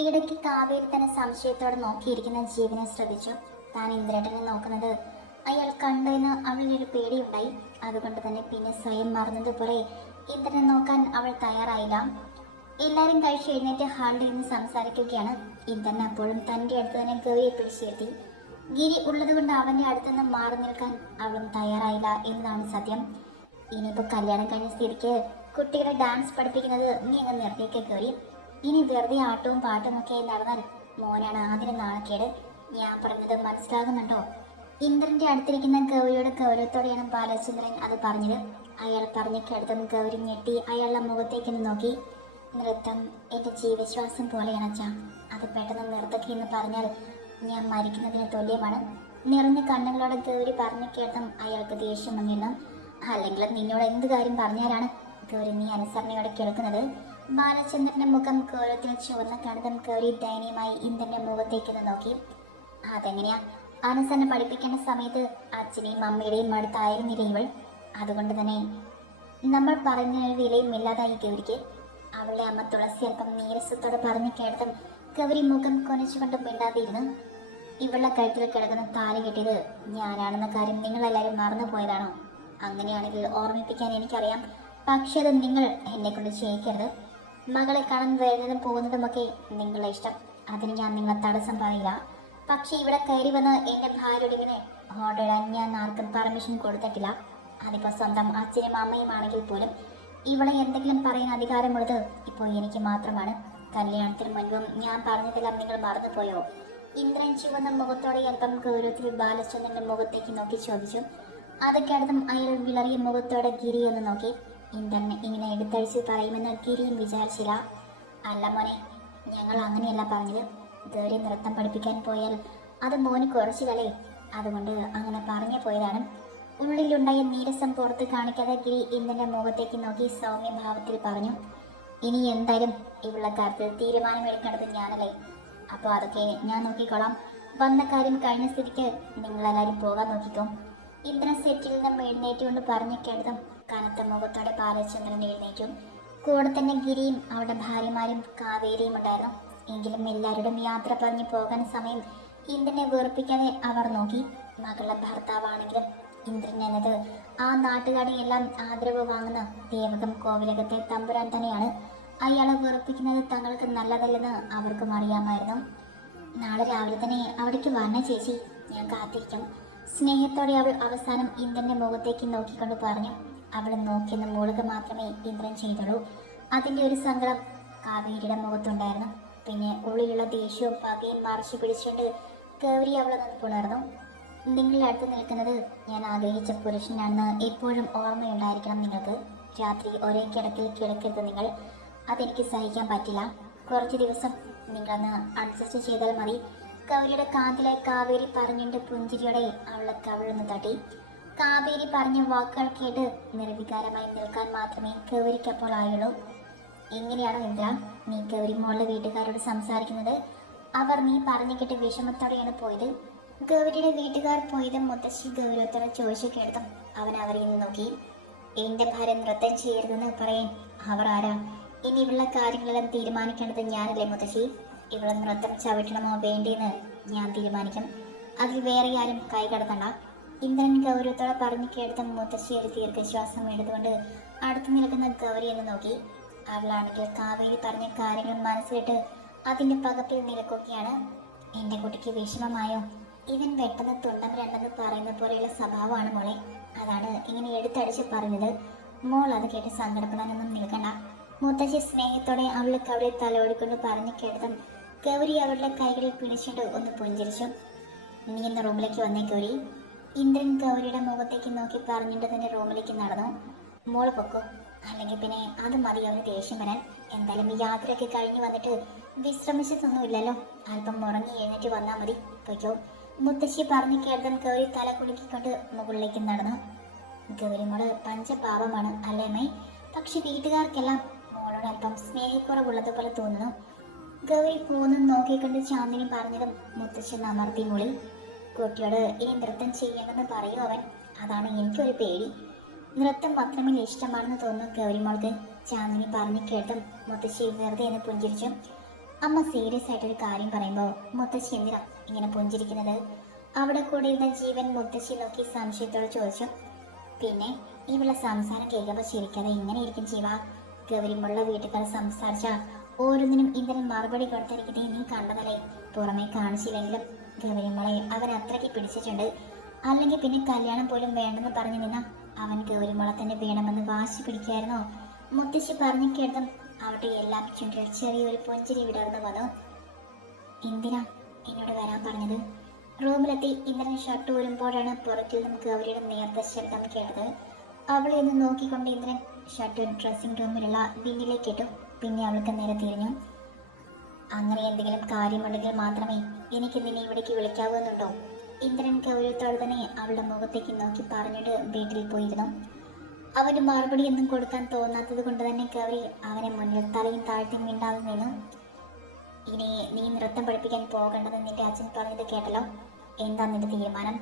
ഇടയ്ക്ക് കാവേരി തന്നെ സംശയത്തോടെ നോക്കിയിരിക്കുന്ന ജീവനെ ശ്രദ്ധിച്ചു. താൻ ഇന്ദ്രേട്ടനെ നോക്കുന്നത് അയാൾ കണ്ടെന്ന് അവളിലൊരു പേടിയുണ്ടായി. അതുകൊണ്ട് തന്നെ പിന്നെ സ്വയം മറന്നതുപോലെ ഇന്ദ്രനെ നോക്കാൻ അവൾ തയ്യാറായില്ല. എല്ലാവരും കഴിച്ച് എഴുന്നേറ്റ് ഹാളിൽ നിന്ന് സംസാരിക്കുകയാണ്. ഇന്ദ്രൻ അപ്പോഴും തൻ്റെ അടുത്ത് തന്നെ ഗൗരിയെ പിടിച്ചിരുത്തി. ഗിരി ഉള്ളതുകൊണ്ട് അവൻ്റെ അടുത്തുനിന്ന് മാറി നിൽക്കാൻ അവളും തയ്യാറായില്ല എന്നതാണ് സത്യം. ഇനിയിപ്പോൾ കല്യാണം കഴിഞ്ഞ സ്ഥിതിക്ക് കുട്ടികളെ ഡാൻസ് പഠിപ്പിക്കുന്നത് നീ അങ്ങ് നിർത്തിയൊക്കെ ഗൗരി. ഇനി വെറുതെ ആട്ടവും പാട്ടും ഒക്കെ നടന്നാൽ മോനാണ് ആദ്യം നാണക്കേട്. ഞാൻ പറഞ്ഞത് മനസ്സിലാകുന്നുണ്ടോ? ഇന്ദ്രന്റെ അടുത്തിരിക്കുന്ന ഗൗരിയുടെ ഗൗരവത്തോടെയാണ് ബാലചന്ദ്രൻ അത് പറഞ്ഞത്. അയാൾ പറഞ്ഞു കേട്ടതും ഗൗരി ഞെട്ടി അയാളുടെ മുഖത്തേക്ക് നോക്കി. നൃത്തം എൻ്റെ ജീവശ്വാസം പോലെയാണ് അച്ഛാ. അത് പെട്ടെന്ന് നിർത്തുക എന്ന് പറഞ്ഞാൽ ഞാൻ മരിക്കുന്നതിന് തുല്യമാണ്. നിറഞ്ഞ കണ്ണുകളോടെ ഗൗരി പറഞ്ഞു കേട്ടതും അയാൾക്ക് ദേഷ്യം വന്നിരുന്നു. അല്ലെങ്കിൽ നിന്നോട് എന്ത് കാര്യം പറഞ്ഞാലാണ് ഗൗരി നീ അനുസരണയോടെ കേൾക്കുന്നത്? ബാലചന്ദ്രന്റെ മുഖം ഗൗരവത്തിൽ ചുവന്ന കണ്ടതും ഗൗരി ദയനീയമായി ഇന്ദ്രന്റെ മുഖത്തേക്ക് നോക്കി. അതെങ്ങനെയാ? അനുസരണ പഠിപ്പിക്കേണ്ട സമയത്ത് അച്ഛനെയും അമ്മയുടെയും അടുത്തായിരുന്നില്ല ഇവൾ. അതുകൊണ്ട് തന്നെ നമ്മൾ പറഞ്ഞൊരു വിലയും ഇല്ലാതായി ഗൗരിക്ക്. അവളുടെ അമ്മ തുളസി അല്പം നീരസത്തോടെ പറഞ്ഞു കേട്ടതും ഗൗരി മുഖം കൊനച്ചുകൊണ്ട് മിണ്ടാതിരുന്നു. ഇവളുടെ കഴുത്തിൽ കിടക്കുന്ന താലി കെട്ടിയത് ഞാനാണെന്ന കാര്യം നിങ്ങളെല്ലാവരും മറന്നുപോയതാണോ? അങ്ങനെയാണെങ്കിൽ ഓർമ്മിപ്പിക്കാൻ എനിക്കറിയാം. പക്ഷെ അത് നിങ്ങൾ എന്നെ കൊണ്ട് ചെയ്യിക്കരുത്. മകളെ കാണാൻ വരുന്നതും പോകുന്നതുമൊക്കെ നിങ്ങളുടെ ഇഷ്ടം. അതിന് ഞാൻ നിങ്ങളെ തടസ്സം പറയില്ല. പക്ഷെ ഇവിടെ കയറി വന്ന് എൻ്റെ ഭാര്യയോട് ഇങ്ങനെ ഓർഡർ ഇടാൻ ഞാൻ ആർക്കും പെർമിഷൻ കൊടുത്തിട്ടില്ല. അതിപ്പോൾ സ്വന്തം അച്ഛനും അമ്മയും ആണെങ്കിൽ പോലും ഇവളെ എന്തെങ്കിലും പറയാൻ അധികാരമുള്ളത് ഇപ്പോൾ എനിക്ക് മാത്രമാണ്. കല്യാണത്തിന് മുൻപും ഞാൻ പറഞ്ഞതെല്ലാം നിങ്ങൾ മറന്നുപോയോ? ഇന്ദ്രൻ ചുവന്ന മുഖത്തോടെ അല്പം ഗൗരവത്തിൽ ബാലചന്ദ്രന്റെ മുഖത്തേക്ക് നോക്കി ചോദിച്ചു. അത് കേട്ടതും അയാൾ വിളറിയ മുഖത്തോടെ ഗിരി എന്ന് നോക്കി. ഇന്ദ്രൻ ഇങ്ങനെ എടുത്തഴിച്ച് പറയുമെന്ന് ഗിരിയും വിചാരിച്ചില്ല. അല്ല മോനെ, ഞങ്ങൾ അങ്ങനെയല്ല പറഞ്ഞത്. ഗൗരി നൃത്തം പഠിപ്പിക്കാൻ പോയാൽ അത് മോന് കുറച്ചു കളേ. അതുകൊണ്ട് അങ്ങനെ പറഞ്ഞു പോയതാണ്. ഉള്ളിലുണ്ടായ നീരസം പുറത്ത് കാണിക്കാതെ ഗിരി ഇന്ദ്രന്റെ മുഖത്തേക്ക് നോക്കി സൗമ്യഭാവത്തിൽ പറഞ്ഞു. ഇനി എന്തായാലും ഇവളുടെ കാര്യത്തിൽ തീരുമാനമെടുക്കേണ്ടത് ഞാനല്ലേ. അപ്പോൾ അതൊക്കെ ഞാൻ നോക്കിക്കോളാം. വന്ന കാര്യം കഴിഞ്ഞ സ്ഥിതിക്ക് നിങ്ങളെല്ലാവരും പോകാൻ നോക്കിക്കോ. ഇന്ദ്രൻ സെറ്റിൽ നിന്ന് എഴുന്നേറ്റുകൊണ്ട് പറഞ്ഞു കേട്ടതും കനത്ത മുഖത്തോടെ ബാലചന്ദ്രൻ എഴുന്നേറ്റു. കൂടെ തന്നെ ഗിരിയും അവരുടെ ഭാര്യമാരും കാവേരിയും ഉണ്ടായിരുന്നു. എങ്കിലും എല്ലാവരോടും യാത്ര പറഞ്ഞു പോകാൻ സമയം ഇന്ദ്രനെ വെറുപ്പിക്കാതെ അവർ നോക്കി. മകളുടെ ഭർത്താവാണെങ്കിലും ഇന്ദ്രൻ എന്നത് ആ നാട്ടുകാരുടെ എല്ലാം ആദരവ് വാങ്ങുന്ന ദേവകം കോവിലകത്തെ തമ്പുരാൻ തന്നെയാണ്. അയാളെ വെറുപ്പിക്കുന്നത് തങ്ങൾക്ക് നല്ലതല്ലെന്ന് അവർക്കും അറിയാമായിരുന്നു. നാളെ രാവിലെ തന്നെ അവിടേക്ക് വരണ ചേച്ചി, ഞാൻ കാത്തിരിക്കും. സ്നേഹത്തോടെ അവൾ അവസാനം ഇന്ദ്രന്റെ മുഖത്തേക്ക് നോക്കിക്കൊണ്ട് പറഞ്ഞു. അവൾ നോക്കിയെന്ന് മൂളുക മാത്രമേ ഇന്ദ്രൻ ചെയ്തുള്ളൂ. അതിൻ്റെ ഒരു സങ്കടം കാവേരിയുടെ മുഖത്തുണ്ടായിരുന്നു. പിന്നെ ഉള്ളിലുള്ള ദേഷ്യവും പകയും മറച്ചു പിടിച്ചുകൊണ്ട് ഗൗരി അവളൊന്ന് പുണർന്നു. നിങ്ങളുടെ അടുത്ത് നിൽക്കുന്നത് ഞാൻ ആഗ്രഹിച്ച പുരുഷനാണെന്ന് എപ്പോഴും ഓർമ്മയുണ്ടായിരിക്കണം നിങ്ങൾക്ക്. രാത്രി ഒരേ കിടക്കിൽ കിടക്കരുത് നിങ്ങൾ. അതെനിക്ക് സഹിക്കാൻ പറ്റില്ല. കുറച്ച് ദിവസം നിങ്ങളൊന്ന് അഡ്ജസ്റ്റ് ചെയ്താൽ മതി. ഗൗരിയുടെ കാതിലെ കാവേരി പറഞ്ഞുകൊണ്ട് പുഞ്ചിരിയോടെ അവളെ കവിളൊന്ന് തട്ടി. കാവേരി പറഞ്ഞ വാക്കുകൾ കേട്ട് നിർവികാരമായി നിൽക്കാൻ മാത്രമേ ഗൗരിക്കപ്പോൾ ആയുള്ളൂ. എങ്ങനെയാണോ ഇന്ദ്ര നീ ഗൗരി മോളുടെ വീട്ടുകാരോട് സംസാരിക്കുന്നത്? അവർ നീ പറഞ്ഞു കേട്ട് വിഷമത്തോടെയാണ് പോയത്. ഗൗരിയുടെ വീട്ടുകാർ പോയതും മുത്തശ്ശി ഗൗരവത്തോടെ ചോദിച്ചു കേട്ടതും അവൻ അവരെ നിന്ന് നോക്കി. എൻ്റെ ഭാര്യ നൃത്തം ചെയ്യരുതെന്ന് പറയാൻ അവർ ആരാ? ഇനി ഇവളുടെ കാര്യങ്ങളെല്ലാം തീരുമാനിക്കേണ്ടത് ഞാനല്ലേ മുത്തശ്ശി? ഇവളെ നൃത്തം ചവിട്ടണമോ വേണ്ടിയെന്ന് ഞാൻ തീരുമാനിക്കും. അതിൽ വേറെ ആരും കൈകടത്തണ്ട. ഇന്ദ്രൻ ഗൗരവത്തോടെ പറഞ്ഞു കേട്ടതും മുത്തശ്ശി ഒരു ദീർഘശ്വാസം എടുത്തുകൊണ്ട് അടുത്തു നിൽക്കുന്ന ഗൗരി എന്ന് നോക്കി. അവളാണെങ്കിൽ കാവേരി പറഞ്ഞ കാര്യങ്ങൾ മനസ്സിലിട്ട് അതിൻ്റെ പകപ്പിൽ നിൽക്കുകയാണ്. എൻ്റെ കുട്ടിക്ക് വിഷമമായോ? ഇവൻ പെട്ടെന്ന് തുണ്ടം രണ്ടെന്ന് പറയുന്ന പോലെയുള്ള സ്വഭാവമാണ് മോളെ. അതാണ് ഇങ്ങനെ എടുത്തടിച്ച് പറഞ്ഞത്. മോൾ അത് കേട്ട് സങ്കടപ്പെടാനൊന്നും നിൽക്കണ്ട. മുത്തശ്ശി സ്നേഹത്തോടെ അവൾക്ക് അവിടെ തലോടിക്കൊണ്ട് പറഞ്ഞു കേട്ടതും ഗൗരി അവളുടെ കൈകളിൽ പിടിച്ചിട്ട് ഒന്ന് പുഞ്ചിരിച്ചു. നീ ഇന്ന് റൂമിലേക്ക് വന്നേ ഗൗരി. ഇന്ദ്രൻ ഗൗരിയുടെ മുഖത്തേക്ക് നോക്കി പറഞ്ഞിട്ട് തന്നെ റൂമിലേക്ക് നടന്നു. മോള് പൊക്കോ, അല്ലെങ്കിൽ പിന്നെ അത് മതി അവന് ദേഷ്യം വരാൻ. എന്തായാലും ഈ യാത്രയൊക്കെ കഴിഞ്ഞ് വന്നിട്ട് വിശ്രമിച്ചതൊന്നുമില്ലല്ലോ. അല്പം ഉറങ്ങി എഴുന്നേറ്റ് വന്നാൽ മതി. പൊയ്ക്കോ. മുത്തശ്ശി പറഞ്ഞു കേട്ടതും ഗൗരി തല കുലുക്കിക്കൊണ്ട് മുകളിലേക്ക് നടന്നു. ഗൗരി മോള് പഞ്ചപാപമാണ് അല്ലേ അമ്മേ? പക്ഷെ വീട്ടുകാർക്കെല്ലാം മോളോട് അല്പം സ്നേഹക്കുറവുള്ളതുപോലെ തോന്നുന്നു. ഗൗരി പോകുന്നത് നോക്കിക്കൊണ്ട് ചാന്ദിനി പറഞ്ഞതും മുത്തശ്ശൻ അമർത്തി മൂളി. കുട്ടിയോട് ഇനി നൃത്തം ചെയ്യണമെന്ന് പറയൂ അവൻ. അതാണ് എനിക്കൊരു പേടി. നൃത്തം അത്രമേൽ ഇഷ്ടമാണെന്ന് തോന്നുന്നു ഗൗരി മോൾക്ക്. ചാന്ദിനി പറഞ്ഞു കേട്ടും മുത്തശ്ശി വെറുതെ എന്ന് പുഞ്ചിരിച്ചു. അമ്മ സീരിയസ് ആയിട്ടൊരു കാര്യം പറയുമ്പോൾ മുത്തശ്ശി എന്തിനാ ഇങ്ങനെ പുഞ്ചിരിക്കുന്നത്? അവിടെ കൂടെ ഇരുന്ന ജീവൻ മുത്തശ്ശി നോക്കി സംശയത്തോടെ ചോദിച്ചു. പിന്നെ ഇവളുടെ സംസാരം കേൾക്കുമ്പോൾ ശരിക്കത് ഇങ്ങനെ ഇരിക്കും ജീവ. ഗൗരിമുള്ള വീട്ടുകാർ സംസാരിച്ച ഓരോന്നിനും ഇന്ദ്രൻ മറുപടി കൊടുത്തിരിക്കുന്നത് നീ കണ്ടതല്ലേ? പുറമെ കാണിച്ചില്ലെങ്കിലും ഗൗരിമളെ അവൻ അത്രയ്ക്ക് പിടിച്ചിട്ടുണ്ട്. അല്ലെങ്കിൽ പിന്നെ കല്യാണം പോലും വേണ്ടെന്ന് പറഞ്ഞു നിന്ന അവൻ ഗൗരിമുള തന്നെ വേണമെന്ന് വാശി പിടിക്കായിരുന്നോ? മുത്തശ്ശി പറഞ്ഞു കേട്ടതും അവിടെ എല്ലാം ചുണ്ടിൽ ചെറിയൊരു പുഞ്ചിരി വിടർന്നു വന്നു. എന്തിനാ എന്നോട് വരാൻ പറഞ്ഞത്? റൂമിലെത്തി ഇന്ദ്രൻ ഷർട്ട് ഊരുമ്പോഴാണ് പുറത്തിൽ നിന്നും ഗൗരിയുടെ നേർത്ത ശബ്ദം കേട്ടത്. അവളെ ഒന്ന് നോക്കിക്കൊണ്ട് ഇന്ദ്രൻ ഷർട്ട് ഡ്രസ്സിംഗ് റൂമിലുള്ള ബിന്നിലേക്ക് ഇട്ടു. പിന്നെ അവൾക്ക് നേരെ തിരിഞ്ഞു. അങ്ങനെ എന്തെങ്കിലും കാര്യമുണ്ടെങ്കിൽ മാത്രമേ എനിക്ക് നിന്നെ ഇവിടേക്ക് വിളിക്കാവൂ എന്നുണ്ടോ? ഇന്ദ്രൻ ഗൗരവത്തോടെ തന്നെ അവളുടെ മുഖത്തേക്ക് നോക്കി പറഞ്ഞിട്ട് വീട്ടിൽ പോയിരുന്നു. അവന് മറുപടി ഒന്നും കൊടുക്കാൻ തോന്നാത്തത് കൊണ്ട് തന്നെ ഗൗരി അവനെ മുന്നിൽ തലയും താഴ്ത്തി മിണ്ടാതെ നിന്നു. ഇനി നീ നൃത്തം പഠിപ്പിക്കാൻ പോകേണ്ടത് നിന്റെ അച്ഛൻ പറഞ്ഞത് കേട്ടല്ലോ. എന്താ നിന്റെ തീരുമാനം?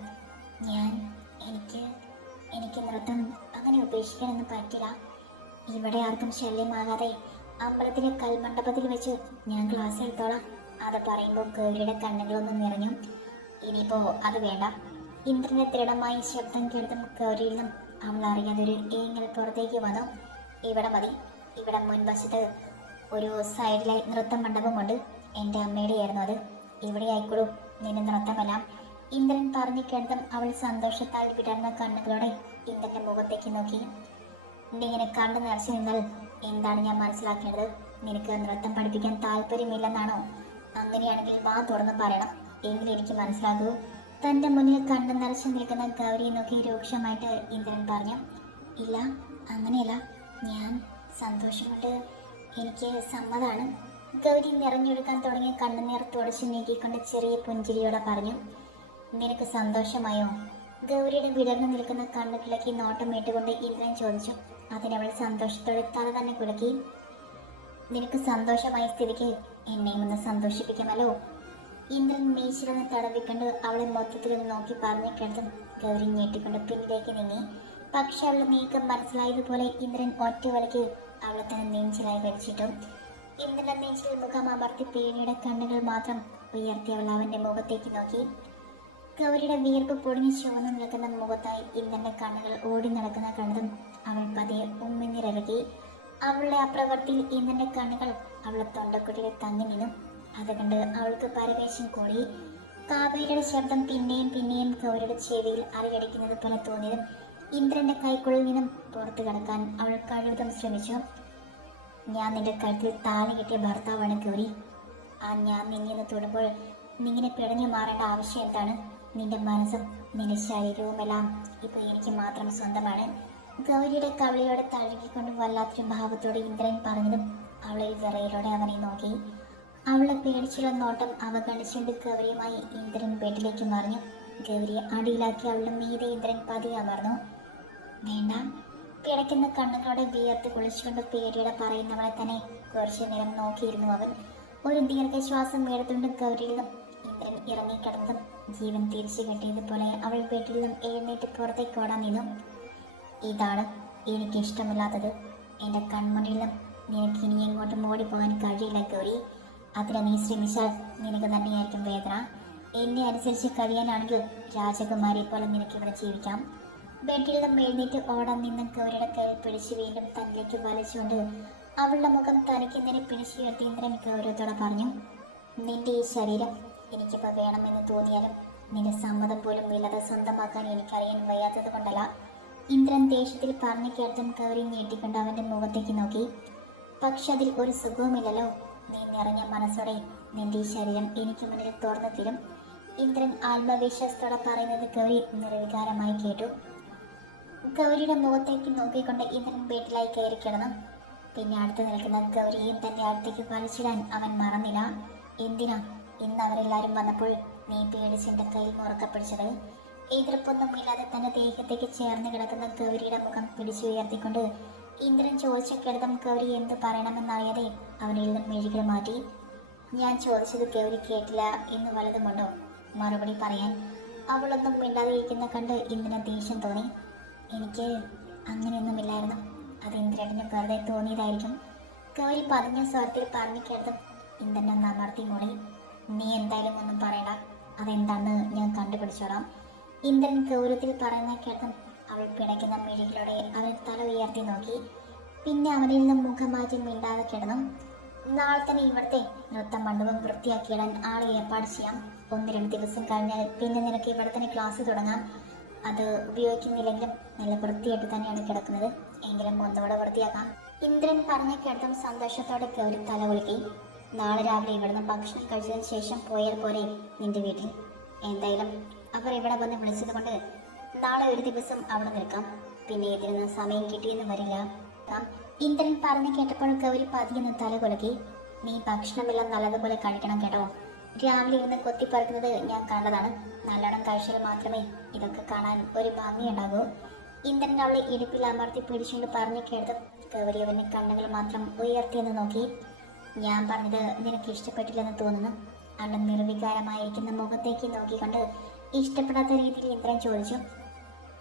എനിക്ക് നൃത്തം അങ്ങനെ ഉപേക്ഷിക്കാനൊന്നും പറ്റില്ല. ഇവിടെ ആർക്കും ശല്യമാകാതെ അമ്പലത്തിലെ കൽമണ്ഡപത്തിൽ വെച്ച് ഞാൻ ക്ലാസ് എടുത്തോളാം. അത് പറയുമ്പോൾ ഗൗരിയുടെ കണ്ണുകളൊന്നും നിറഞ്ഞു. ഇനിയിപ്പോ അത് വേണ്ട. ഇന്ദ്രന്റെ ദൃഢമായ ശബ്ദം കേട്ടതും ഗൗരിയിൽ നിന്നും അവൾ അറിയാതൊരു ഏങ്ങൽ പുറത്തേക്ക് വന്നു. ഇവിടെ മതി. ഇവിടെ മുൻവശത്ത് ഒരു സൈഡിലെ നൃത്ത മണ്ഡപമുണ്ട്. എൻ്റെ അമ്മയുടെ ആയിരുന്നു അത്. ഇവിടെ ആയിക്കോളൂ നിന്റെ നൃത്തമെല്ലാം. ഇന്ദ്രൻ പറഞ്ഞു കേട്ടതും അവൾ സന്തോഷത്താൽ വിടർന്ന കണ്ണുകളോടെ ഇന്ദ്രന്റെ മുഖത്തേക്ക് നോക്കി. നീ ഇങ്ങനെ കണ്ടു നിറച്ചു നിന്നാൽ എന്താണ് ഞാൻ മനസ്സിലാക്കേണ്ടത്? നിനക്ക് നൃത്തം പഠിപ്പിക്കാൻ താല്പര്യമില്ലെന്നാണോ? അങ്ങനെയാണെങ്കിൽ വാ തുറന്ന് പറയണം, എങ്കിലും എനിക്ക് മനസ്സിലാകൂ. തൻ്റെ മുന്നിൽ കണ്ടു നിറച്ചു നിൽക്കുന്ന ഗൗരിയെ നോക്കി രൂക്ഷമായിട്ട് ഇന്ദ്രൻ പറഞ്ഞു. ഇല്ല, അങ്ങനെയല്ല. ഞാൻ സന്തോഷം കൊണ്ട് എനിക്ക് സമ്മതമാണ്. ഗൗരി നിറഞ്ഞൊഴുക്കാൻ തുടങ്ങിയ കണ്ണുനീർ തുടച്ചു നീക്കിക്കൊണ്ട് ചെറിയ പുഞ്ചിരിയോടെ പറഞ്ഞു. നിനക്ക് സന്തോഷമായോ? ഗൗരിയുടെ വിടർന്നു നിൽക്കുന്ന കണ്ണുകളിലേക്ക് നോട്ടം ഇട്ടുകൊണ്ട് ഇന്ദ്രൻ ചോദിച്ചു. അതിനവൾ സന്തോഷത്തോടെ തല തന്നെ കുലുക്കി. നിനക്ക് സന്തോഷമായ സ്ഥിതിക്ക് എന്നെയും ഒന്ന് സന്തോഷിപ്പിക്കാമല്ലോ. ഇന്ദ്രൻ മീശിലൊന്ന് തടവിക്കൊണ്ട് അവളെ മൊത്തത്തിൽ നോക്കി പറഞ്ഞു കേട്ടതും ഗൗരി ഞെട്ടിക്കൊണ്ട് പിന്നിലേക്ക് നീങ്ങി. പക്ഷെ അവളുടെ നീക്കം മനസ്സിലായതുപോലെ ഇന്ദ്രൻ ഒറ്റ വലിക്ക് അവളെ തന്നെ നെഞ്ചിലായി വലിച്ചിട്ടു. ഇന്ദ്രന്റെ നെഞ്ചിൽ മുഖം അമർത്തി പേടിയുടെ കണ്ണുകൾ മാത്രം ഉയർത്തി അവൾ അവന്റെ മുഖത്തേക്ക് നോക്കി. ഗൗരിയുടെ വിയർപ്പ് പൊടിഞ്ഞ് ചുവന്നു നിൽക്കുന്ന മുഖത്തായി ഇന്ദ്രന്റെ കണ്ണുകൾ ഓടി നടക്കുന്ന കണ്ടതും അവൾ പതിയെ ഉമ്മിനിറക്കി. അവളുടെ അപ്രവർത്തിയിൽ ഇന്ദ്രന്റെ കണ്ണുകൾ അവളെ തൊണ്ടക്കുട്ടിയിൽ തങ്ങി നിന്നു. അതുകൊണ്ട് അവൾക്ക് പരവേശം കൂടി. കാവേരിയുടെ ശബ്ദം പിന്നെയും പിന്നെയും ഗൗരിയുടെ ചെവിയിൽ അലയടിക്കുന്നത് പോലെ തോന്നിയതും ഇന്ദ്രന്റെ കൈക്കുള്ളിൽ നിന്നും പുറത്തു കടക്കാൻ അവൾ കഴിവതും ശ്രമിച്ചു. ഞാൻ നിന്റെ കഴുത്തിൽ താലി കിട്ടിയ ഭർത്താവാണ് ഗൗരി. ഞാൻ നിന്നെ തൊടുമ്പോൾ നിങ്ങനെ പിടഞ്ഞു മാറേണ്ട ആവശ്യം എന്താണ്? നിന്റെ മനസ്സും നിന്റെ ശരീരവുമെല്ലാം ഇപ്പോൾ എനിക്ക് മാത്രം സ്വന്തമാണ്. ഗൗരിയുടെ കവിളിയോടെ തഴുകിക്കൊണ്ട് വല്ലാത്തൊരു ഭാവത്തോടെ ഇന്ദ്രൻ പറഞ്ഞതും അവളെ വിറയലോടെ അവനെ നോക്കി. അവളെ പേടിച്ചുള്ള നോട്ടം അവഗണിച്ചുകൊണ്ട് ഗൗരിയുമായി ഇന്ദ്രൻ ബെഡിലേക്ക് മറിഞ്ഞു. ഗൗരിയെ അടിയിലാക്കി അവളുടെ മീതെ ഇന്ദ്രൻ പതിയെ അമർന്നു. വേണ്ട. പിടയ്ക്കുന്ന കണ്ണുകളോടെ വിയർത്ത് കുളിച്ചുകൊണ്ട് പേടിയുടെ പറയുന്നവളെ തന്നെ കുറച്ചു നേരം നോക്കിയിരുന്നു അവൻ. ഒരു ദീർഘശ്വാസം എടുത്തുകൊണ്ട് ഗൗരിയിൽ നിന്നും ഇന്ദ്രൻ ഇറങ്ങിക്കിടന്നതും ജീവൻ തിരിച്ചു കെട്ടിയതുപോലെ അവൾ വീട്ടിൽ നിന്നും എഴുന്നേറ്റ് പുറത്തേക്ക് ഓടാൻ നിന്നു. ഇതാണ് എനിക്കിഷ്ടമില്ലാത്തത്. എൻ്റെ കൺമുന്നിൽ നിന്നും നിനക്ക് ഇനി എങ്ങോട്ടും ഓടിപ്പോകാൻ കഴിയില്ല ഗൗരി. അതിന് നീ ശ്രമിച്ചാൽ നിനക്ക് തന്നെയായിരിക്കും വേദന. എന്നെ അനുസരിച്ച് കഴിയാനാണെങ്കിൽ രാജകുമാരിയെ പോലെ നിനക്ക് ഇവിടെ ജീവിക്കാം. ബെഡിൽ നിന്നും എഴുന്നേറ്റ് ഓടാൻ നിന്ന ഗൗരിയുടെ കയ്യിൽ പിടിച്ച് വീണ്ടും തന്നിലേക്ക് വലിച്ചുകൊണ്ട് അവളുടെ മുഖം തനിക്ക് നേരെ പിടിച്ചുയർത്തി ഇന്ദ്രൻ ഗൗരവത്തോടെ പറഞ്ഞു. നിന്റെ ഈ ശരീരം എനിക്കിപ്പോൾ വേണമെന്ന് തോന്നിയാലും നിന്റെ സമ്മതം പോലും ഇല്ലാതെ സ്വന്തമാക്കാൻ എനിക്കറിയാൻ വയ്യാത്തത് കൊണ്ടല്ല. ഇന്ദ്രൻ ദേഷ്യത്തിൽ പറഞ്ഞു കേട്ടതും ഗൗരി ഞെട്ടിക്കൊണ്ട് അവൻ്റെ മുഖത്തേക്ക് നോക്കി. പക്ഷെ അതിൽ ഒരു സുഖവുമില്ലല്ലോ. നീ നിറഞ്ഞ മനസ്സോടെ നിന്റെ ഈ ശരീരം എനിക്ക് മുന്നിൽ തുറന്നു തരും. ഇന്ദ്രൻ ആത്മവിശ്വാസത്തോടെ പറയുന്നത് ഗൗരി നിർവികാരമായി കേട്ടു. ഗൗരിയുടെ മുഖത്തേക്ക് നോക്കിക്കൊണ്ട് ഇന്ദ്രൻ വീട്ടിലായി കയറി കിടന്നു. പിന്നെ അടുത്ത് നിൽക്കുന്ന ഗൗരിയെയും തൻ്റെ അടുത്തേക്ക് വലിച്ചിടാൻ അവൻ മറന്നില്ല. എന്തിനാ ഇന്ന് അവരെല്ലാവരും വന്നപ്പോൾ നീ പേടിച്ചെൻ്റെ കയ്യിൽ മുറുക്ക പിടിച്ചത്? എതിർപ്പൊന്നുമില്ലാതെ തൻ്റെ ദേഹത്തേക്ക് ചേർന്ന് കിടക്കുന്ന ഗൗരിയുടെ മുഖം പിടിച്ചുയർത്തിക്കൊണ്ട് ഇന്ദ്രൻ ചോദിച്ച കിടതം ഗൗരി എന്ത് പറയണമെന്നറിയാതെ അവനിൽ നിന്നും മെഴുകിൽ മാറ്റി. ഞാൻ ചോദിച്ചത് ഗൗരി കേട്ടില്ല എന്ന് വല്ലതുമുണ്ടോ? മറുപടി പറയാൻ അവളൊന്നും മിണ്ടാതെ ഇരിക്കുന്ന കണ്ട് ഇന്ദ്രന് ദേഷ്യം തോന്നി. എനിക്ക് അങ്ങനെയൊന്നുമില്ലായിരുന്നു. അത് ഇന്ദ്രന് വെറുതെ തോന്നിയതായിരിക്കും. ഗൗരി പതിഞ്ഞ സ്വരത്തിൽ പറഞ്ഞു കേട്ടതും ഇന്ദ്രൻ ഒന്ന് അമർത്തി മോളി. നീ എന്തായാലും ഒന്നും പറയണ്ട, അതെന്താന്ന് ഞാൻ കണ്ടുപിടിച്ചോളാം. ഇന്ദ്രൻ ഗൗരവത്തിൽ പറയുന്ന കേട്ടും അവൾ പിടയ്ക്കുന്ന മിഴികളോടെ അവൻ തല ഉയർത്തി നോക്കി. പിന്നെ അവനിൽ നിന്നും മുഖം മാറ്റി മിണ്ടാതെ കിടന്നു. നാളെ തന്നെ ഇവിടുത്തെ നൃത്ത മണ്ഡപം വൃത്തിയാക്കിയിടാൻ ആളെ ഏർപ്പാട് ചെയ്യാം. 1-2 ദിവസം കഴിഞ്ഞാൽ പിന്നെ നിനക്ക് ഇവിടെ തന്നെ ക്ലാസ് തുടങ്ങാം. അത് ഉപയോഗിക്കുന്നില്ലെങ്കിലും നല്ല വൃത്തിയായിട്ട് തന്നെയാണ് കിടക്കുന്നത്, എങ്കിലും ഒന്നുകൂടെ വൃത്തിയാക്കാം. ഇന്ദ്രൻ പറഞ്ഞ കേട്ടും സന്തോഷത്തോടെ ഗൗരി തല കുലുക്കി. നാളെ രാവിലെ ഇവിടുന്ന് ഭക്ഷണം കഴിച്ചതിന് ശേഷം പോയാൽ പോരെ നിന്റെ വീട്ടിൽ? എന്തായാലും അവർ ഇവിടെ വന്ന് വിളിച്ചത് കൊണ്ട് നാളെ ഒരു ദിവസം അവിടെ നിൽക്കാം. പിന്നെ ഇതിന് സമയം കിട്ടിയെന്ന് വരില്ല. ഇന്ദ്രൻ പറഞ്ഞു കേട്ടപ്പോൾ ഗൗരി പതിയെന്ന് തല കുലുക്കി. നീ ഭക്ഷണമെല്ലാം നല്ലതുപോലെ കഴിക്കണം കേട്ടോ. രാവിലെ ഇരുന്ന് കൊത്തിപ്പറക്കുന്നത് ഞാൻ കണ്ടതാണ്. നല്ലോണം കഴിച്ചാൽ മാത്രമേ ഇതൊക്കെ കാണാൻ ഒരു ഭംഗിയുണ്ടാകൂ. ഇന്ദ്രൻ അവളെ ഇടുപ്പിൽ അമർത്തി പിടിച്ചുകൊണ്ട് പറഞ്ഞു കേട്ടത് ഗൗരി അവന്റെ കണ്ണുകൾ മാത്രം ഉയർത്തിയെന്ന് നോക്കി. ഞാൻ പറഞ്ഞത് നിനക്ക് ഇഷ്ടപ്പെട്ടില്ലെന്ന് തോന്നുന്നു. അവളുടെ നിർവികാരമായിരിക്കുന്ന മുഖത്തേക്ക് നോക്കിക്കൊണ്ട് ഇഷ്ടപ്പെടാത്ത രീതിയിൽ ഇന്ദ്രൻ ചോദിച്ചു.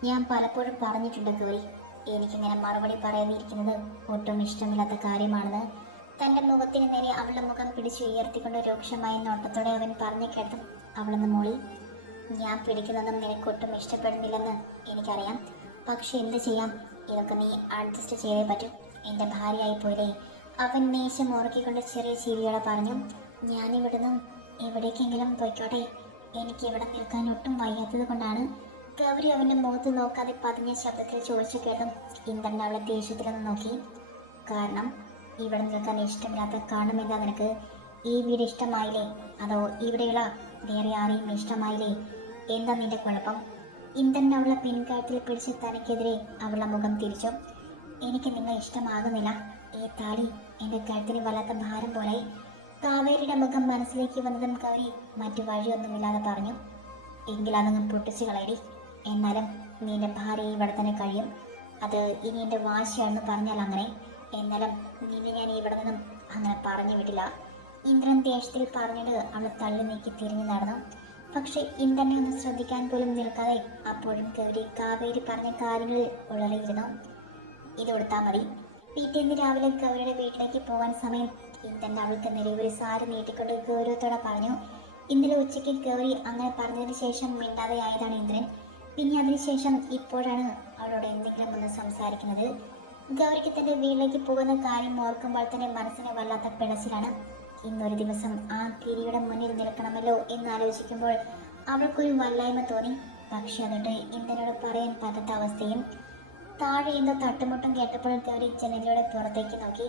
ഞാൻ പലപ്പോഴും പറഞ്ഞിട്ടുണ്ട് ഗൗരി, എനിക്കിങ്ങനെ മറുപടി പറയാതിരിക്കുന്നത് ഒട്ടും ഇഷ്ടമില്ലാത്ത കാര്യമാണെന്ന്. തന്റെ മുഖത്തിന് നേരെ അവളുടെ മുഖം പിടിച്ചുയർത്തിക്കൊണ്ട് രൂക്ഷമായ നോട്ടത്തോടെ അവൻ പറഞ്ഞു കേട്ടും അവളൊന്ന് മൂളി. ഞാൻ പിടിക്കുന്നതൊന്നും നിനക്കൊട്ടും ഇഷ്ടപ്പെടുന്നില്ലെന്ന് എനിക്കറിയാം. പക്ഷെ എന്ത് ചെയ്യാം, ഇതൊക്കെ നീ അഡ്ജസ്റ്റ് ചെയ്തേ പറ്റൂ. എൻ്റെ ഭാര്യയായി പോയില്ലേ? അവൻ നേശം മുറുക്കിക്കൊണ്ട് ചെറിയ ചിരിയോടെ പറഞ്ഞു. ഞാനിവിടുന്ന് എവിടേക്കെങ്കിലും പോയിക്കോട്ടെ, എനിക്ക് ഇവിടെ നിൽക്കാൻ ഒട്ടും വയ്യാത്തത് കൊണ്ടാണ്. ഗൗരി അവൻ്റെ മുഖത്ത് നോക്കാതെ പതിഞ്ഞ ശബ്ദത്തിൽ ചോദിച്ചു കേട്ടും ഇന്ദ്രൻ അവളെ ദേഷ്യത്തിലൊന്ന് നോക്കി. കാരണം ഇവിടെ നിൽക്കാൻ ഇഷ്ടമില്ലാത്ത കാണുമെന്താ നിനക്ക്? ഈ വീട് ഇഷ്ടമായില്ലേ? അതോ ഇവിടെയുള്ള വേറെ ആരെയും ഇഷ്ടമായില്ലേ? എന്താ നിന്റെ കുഴപ്പം? ഇന്ദ്രൻ അവളെ പിൻകായത്തിൽ പിടിച്ച് തനിക്കെതിരെ അവളുടെ മുഖം തിരിച്ചു. എനിക്ക് നിങ്ങൾ ഇഷ്ടമാകുന്നില്ല. ഈ താലി എൻ്റെ കഴുത്തിന് വല്ലാത്ത ഭാരം പോലെ. കാവേരിയുടെ മുഖം മനസ്സിലേക്ക് വന്നതും ഗൗരി മറ്റു വഴിയൊന്നുമില്ലാതെ പറഞ്ഞു. എങ്കിൽ അതങ്ങ് പൊട്ടിച്ചു കളയടി. എന്നാലും നിന്റെ ഭാര്യ ഇവിടെ തന്നെ കഴിയും. അത് ഇനി എൻ്റെ വാശിയാണെന്ന് പറഞ്ഞാൽ അങ്ങനെ. എന്നാലും നിന്നെ ഞാൻ ഇവിടെ നിന്നും അങ്ങനെ പറഞ്ഞു വിട്ടില്ല. ഇന്ദ്രൻ ദേഷ്യത്തിൽ പറഞ്ഞിട്ട് അവളെ തള്ളി നീക്കി തിരിഞ്ഞു നടന്നു. പക്ഷെ ഇന്ദ്രനെ ഒന്ന് ശ്രദ്ധിക്കാൻ പോലും നിൽക്കാതെ അപ്പോഴും ഗൗരി കാവേരി പറഞ്ഞ കാര്യങ്ങളിൽ ഉളറിയിരുന്നു. ഇത് കൊടുത്താൽ മതി. പിറ്റേന്ന് രാവിലെ ഗൗരിയുടെ വീട്ടിലേക്ക് പോകാൻ സമയം ഇന്ദ്രൻ അവൾക്ക് നേരെ ഒരു സാരി നീട്ടിക്കൊണ്ട് ഗൗരവത്തോടെ പറഞ്ഞു. ഇന്നലെ ഉച്ചയ്ക്ക് ഗൗരി അങ്ങനെ പറഞ്ഞതിന് ശേഷം മിണ്ടാതെ ആയതാണ് ഇന്ദ്രൻ. പിന്നെ അതിനുശേഷം ഇപ്പോഴാണ് അവളോട് എന്തെങ്കിലും ഒന്ന് സംസാരിക്കുന്നത്. ഗൗരിക്ക് തന്റെ വീട്ടിലേക്ക് പോകുന്ന കാര്യം ഓർക്കുമ്പോൾ തന്നെ മനസ്സിന് വല്ലാത്ത പിടച്ചിലാണ്. ഇന്നൊരു ദിവസം ആ തിരിയുടെ മുന്നിൽ നിൽക്കണമല്ലോ എന്നാലോചിക്കുമ്പോൾ അവൾക്കൊരു വല്ലായ്മ തോന്നി. പക്ഷെ അതുകൊണ്ട് ഇന്ദ്രനോട് പറയാൻ പറ്റാത്ത അവസ്ഥയും. താഴെ എന്തോ തട്ടുമുട്ടും കേട്ടപ്പോൾ ഗൗരി ജനലിലൂടെ പുറത്തേക്ക് നോക്കി.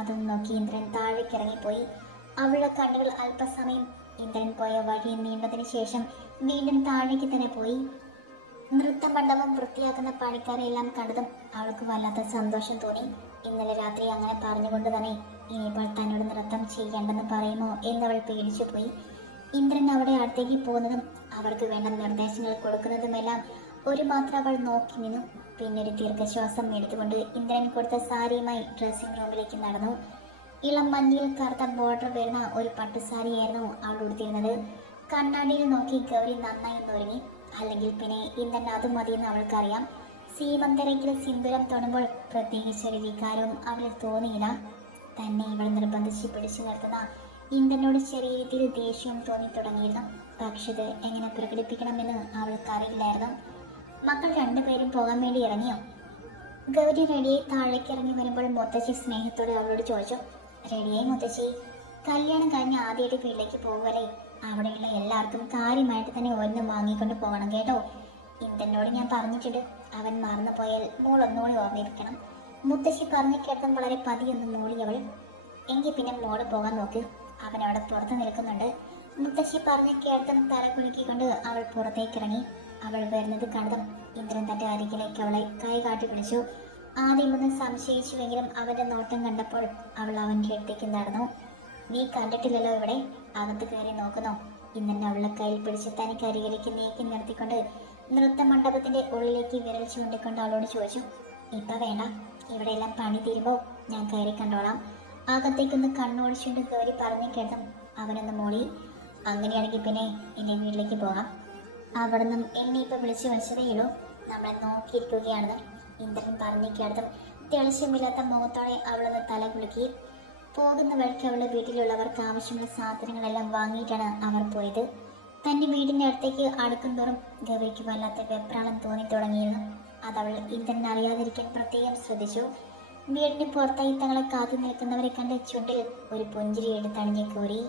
അതും നോക്കി ഇന്ദ്രൻ താഴേക്ക് ഇറങ്ങിപ്പോയി. അവളുടെ കണ്ണുകൾ അല്പസമയം ഇന്ദ്രൻ പോയ വഴി നീണ്ടതിന് ശേഷം വീണ്ടും താഴേക്ക് തന്നെ പോയി. നൃത്ത മണ്ഡപം വൃത്തിയാക്കുന്ന പണിക്കാരെല്ലാം കണ്ടതും അവൾക്ക് വല്ലാത്ത സന്തോഷം തോന്നി. ഇന്നലെ രാത്രി അങ്ങനെ പറഞ്ഞുകൊണ്ട് തന്നെ ഇനിയിപ്പോൾ തന്നോട് നൃത്തം ചെയ്യേണ്ടെന്ന് പറയുമോ എന്നവൾ പേടിച്ചു പോയി. ഇന്ദ്രൻ അവിടെ അടുത്തേക്ക് പോകുന്നതും അവർക്ക് വേണ്ട നിർദ്ദേശങ്ങൾ കൊടുക്കുന്നതുമെല്ലാം ഒരു മാത്രം അവൾ നോക്കി നിന്നു. പിന്നൊരു ദീർഘശ്വാസം എടുത്തുകൊണ്ട് ഇന്ദ്രൻ കൊടുത്ത സാരിയുമായി ഡ്രസ്സിംഗ് റൂമിലേക്ക് നടന്നു. ഇളം മഞ്ഞയിൽ കറുത്ത ബോർഡർ വരുന്ന ഒരു പട്ടുസാരിയായിരുന്നു അവൾ ഉടുത്തിരുന്നത്. കണ്ണാടിയിൽ നോക്കി ഗൗരി നന്നായി ഒരുങ്ങി. അല്ലെങ്കിൽ പിന്നെ ഇന്ദ്രൻ അത് മതിയെന്ന് അവൾക്കറിയാം. സീമന്തരയ്ക്കിൽ സിന്ദൂരം തൊടുമ്പോൾ പ്രത്യേകിച്ചൊരു വികാരവും അവളിൽ തോന്നിയില്ല. തന്നെ ഇവൾ നിർബന്ധിച്ച് പിടിച്ചു നിർത്തുന്ന ഇന്ദ്രനോട് ചെറിയ രീതിയിൽ ദേഷ്യവും തോന്നി തുടങ്ങിയിരുന്നു. പക്ഷെ ഇത് എങ്ങനെ പ്രകടിപ്പിക്കണമെന്ന് അവൾക്കറിയില്ലായിരുന്നു. മക്കൾ രണ്ടുപേരും പോകാൻ വേണ്ടി ഇറങ്ങിയോ? ഗൗരി റെഡിയായി താഴേക്ക് ഇറങ്ങി വരുമ്പോൾ മുത്തശ്ശി സ്നേഹത്തോടെ അവളോട് ചോദിച്ചു. റെഡിയായി മുത്തശ്ശി. കല്യാണം കഴിഞ്ഞ് ആദ്യമായിട്ട് വീട്ടിലേക്ക് പോകുവരെ അവിടെയുള്ള എല്ലാവർക്കും കാര്യമായിട്ട് തന്നെ ഒരെണ്ണം വാങ്ങിക്കൊണ്ട് പോകണം കേട്ടോ. ഇന്ദ്രനോട് ഞാൻ പറഞ്ഞിട്ടുണ്ട്. അവൻ മറന്നു പോയാൽ മോൾ ഒന്നുകൂടി ഓർമ്മിപ്പിക്കണം. മുത്തശ്ശി പറഞ്ഞു കേട്ടതും വളരെ പതിയൊന്ന് മൂളി അവൾ. എങ്കിൽ പിന്നെ മോള് പോകാൻ നോക്ക്, അവൻ അവിടെ പുറത്ത് നിൽക്കുന്നുണ്ട്. മുത്തശ്ശി പറഞ്ഞു കേട്ടതും തല കുലുക്കിക്കൊണ്ട് അവൾ പുറത്തേക്കിറങ്ങി. അവൾ വരുന്നത് കണ്ടതും ഇന്ദ്രൻ തന്റെ അരികിലേക്ക് അവളെ കൈ കാട്ടി വിളിച്ചു. ആദ്യമൊന്ന് സംശയിച്ചുവെങ്കിലും അവന്റെ നോട്ടം കണ്ടപ്പോൾ അവൾ അവൻ്റെ അടുത്തേക്ക് നടന്നു. നീ കണ്ടിട്ടില്ലല്ലോ ഇവിടെ, അകത്ത് കയറി നോക്കുന്നോ? ഇന്ദ്രൻ അവളുടെ കയ്യിൽ പിടിച്ച് തനിക്ക് അരികിലേക്ക് നീക്കി നിർത്തിക്കൊണ്ട് നൃത്ത മണ്ഡപത്തിന്റെ ഉള്ളിലേക്ക് വിരൽ ചൂണ്ടിക്കൊണ്ട് അവളോട് ചോദിച്ചു. ഇപ്പൊ വേണ്ട, ഇവിടെ എല്ലാം പണി തീരുമ്പോൾ ഞാൻ കയറി കണ്ടോളാം. അകത്തേക്കൊന്ന് കണ്ണോടിച്ചുകൊണ്ട് ഗൗരി പറഞ്ഞു കേട്ടും അവനൊന്ന് മൂളി. അങ്ങനെയാണെങ്കിൽ പിന്നെ എൻ്റെ വീട്ടിലേക്ക് പോകാം. അവിടെ നിന്നും എന്നെ ഇപ്പൊ വിളിച്ചു വെച്ചതേയുള്ളൂ, നമ്മളെ നോക്കിയിരിക്കുകയാണെന്ന് ഇന്ദ്രൻ പറഞ്ഞു കേട്ടതും തെളിച്ചമില്ലാത്ത മുഖത്തോടെ അവളൊന്ന് തല കുലുക്കി. പോകുന്ന വഴിക്ക് അവളുടെ വീട്ടിലുള്ളവർക്ക് ആവശ്യമുള്ള സാധനങ്ങളെല്ലാം വാങ്ങിയിട്ടാണ് അവർ പോയത്. തൻ്റെ വീടിൻ്റെ അടുത്തേക്ക് അടുക്കുന്തോറും ഗൗരിക്ക് വല്ലാത്ത വെപ്രാളം തോന്നി തുടങ്ങിയിരുന്നു. അതവൾ ഇന്ദ്രൻ അറിയാതിരിക്കാൻ പ്രത്യേകം ശ്രദ്ധിച്ചു. വീടിന് പുറത്തായി തങ്ങളെ കാത്തു നിൽക്കുന്നവരെ കണ്ട് ചുണ്ടിൽ ഒരു പുഞ്ചിരി എടുത്തണിഞ്ഞ ഗൗരി